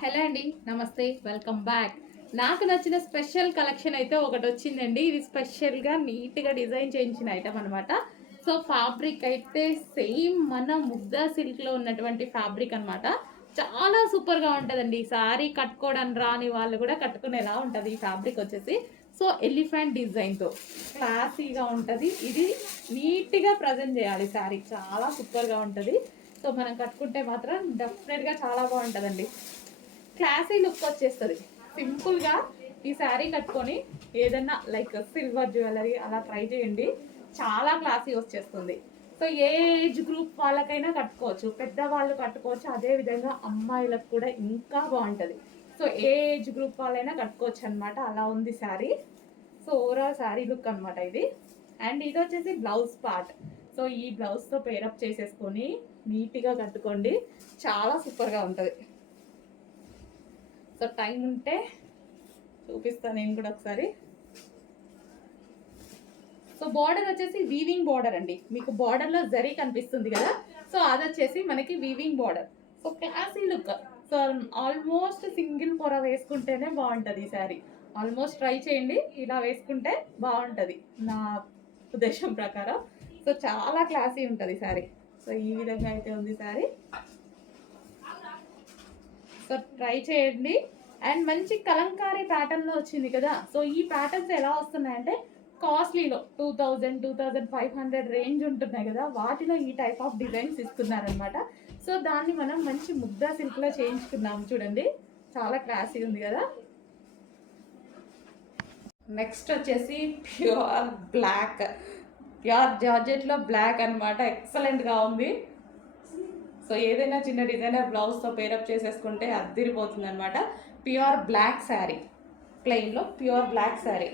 Hello అండి, నమస్తే, welcome back. నాకు నచ్చిన స్పెషల్ కలెక్షన్ అయితే ఒకటి వచ్చిందండి. ఇది స్పెషల్గా నీట్గా డిజైన్ చేయించిన ఐటమ్ అనమాట. సో ఫ్యాబ్రిక్ అయితే సేమ్ మన ముద్దా సిల్క్లో ఉన్నటువంటి ఫ్యాబ్రిక్ అనమాట. చాలా సూపర్గా ఉంటుందండి. ఈ సారీ కట్టుకోవడానికి రాని వాళ్ళు కూడా కట్టుకునేలా ఉంటుంది ఈ ఫ్యాబ్రిక్ వచ్చేసి. సో ఎలిఫెంట్ డిజైన్తో క్లాసీగా ఉంటుంది. ఇది నీట్గా ప్రజెంట్ చేయాలి సారీ, చాలా సూపర్గా ఉంటుంది. సో మనం కట్టుకుంటే మాత్రం డెఫినెట్గా చాలా బాగుంటుందండి. క్లాసీ లుక్ వచ్చేస్తుంది. సింపుల్గా ఈ శారీ కట్టుకొని ఏదన్నా లైక్ సిల్వర్ జ్యువెలరీ అలా ట్రై చేయండి, చాలా క్లాసీ వచ్చేస్తుంది. సో ఏ ఏజ్ గ్రూప్ వాళ్ళకైనా కట్టుకోవచ్చు, పెద్దవాళ్ళు కట్టుకోవచ్చు, అదేవిధంగా అమ్మాయిలకు కూడా ఇంకా బాగుంటుంది. సో ఏ ఏజ్ గ్రూప్ వాళ్ళైనా కట్టుకోవచ్చు అనమాట, అలా ఉంది sari. So overall sari look అనమాట ఇది. అండ్ ఇది వచ్చేసి బ్లౌజ్ పార్ట్. సో ఈ బ్లౌజ్తో పేరప్ చేసేసుకొని నీట్గా కట్టుకోండి, చాలా సూపర్గా ఉంటుంది. సో టైం ఉంటే చూపిస్తాను నేను కూడా ఒకసారి. సో బార్డర్ వచ్చేసి వీవింగ్ బార్డర్ అండి. మీకు బార్డర్లో జరీ కనిపిస్తుంది కదా, సో అది వచ్చేసి మనకి weaving border. So classy look. So almost single పొర వేసుకుంటేనే బాగుంటుంది ఈ శారీ. ఆల్మోస్ట్ ట్రై చేయండి, ఇలా వేసుకుంటే బాగుంటుంది నా ఉద్దేశం ప్రకారం. సో చాలా క్లాసీ ఉంటుంది శారీ. సో ఈ విధంగా అయితే ఉంది శారీ. సో ట్రై చేయండి. అండ్ మంచి కలంకారీ ప్యాటర్న్లో వచ్చింది కదా. సో ఈ ప్యాటర్న్స్ ఎలా వస్తున్నాయంటే కాస్ట్లీలో 2000, 2500 రేంజ్ ఉంటున్నాయి కదా, వాటిలో ఈ టైప్ ఆఫ్ డిజైన్స్ ఇస్తున్నారనమాట. సో దాన్ని మనం మంచి ముద్దా సిల్క్లో చేయించుకున్నాము చూడండి, చాలా క్లాసీ ఉంది కదా. నెక్స్ట్ వచ్చేసి ప్యూర్ బ్లాక్, ప్యూర్ జార్జెట్లో బ్లాక్ అనమాట. ఎక్సలెంట్గా ఉంది. సో ఏదైనా చిన్న డిజైనర్ బ్లౌజ్తో పేరప్ చేసేసుకుంటే అద్దిరిపోతుంది అనమాట. ప్యూర్ బ్లాక్ శారీ, ప్లెయిన్లో ప్యూర్ బ్లాక్ శారీ,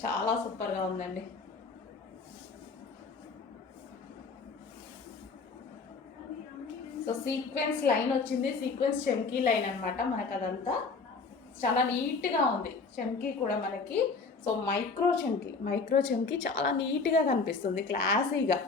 చాలా సూపర్గా ఉందండి. సో సీక్వెన్స్ లైన్ వచ్చింది, సీక్వెన్స్ చెమ్కీ లైన్ అనమాట మనకు. అదంతా చాలా నీట్గా ఉంది. చెమ్కీ కూడా మనకి సో మైక్రో చెమ్కీ చాలా నీట్గా కనిపిస్తుంది, క్లాసీగా.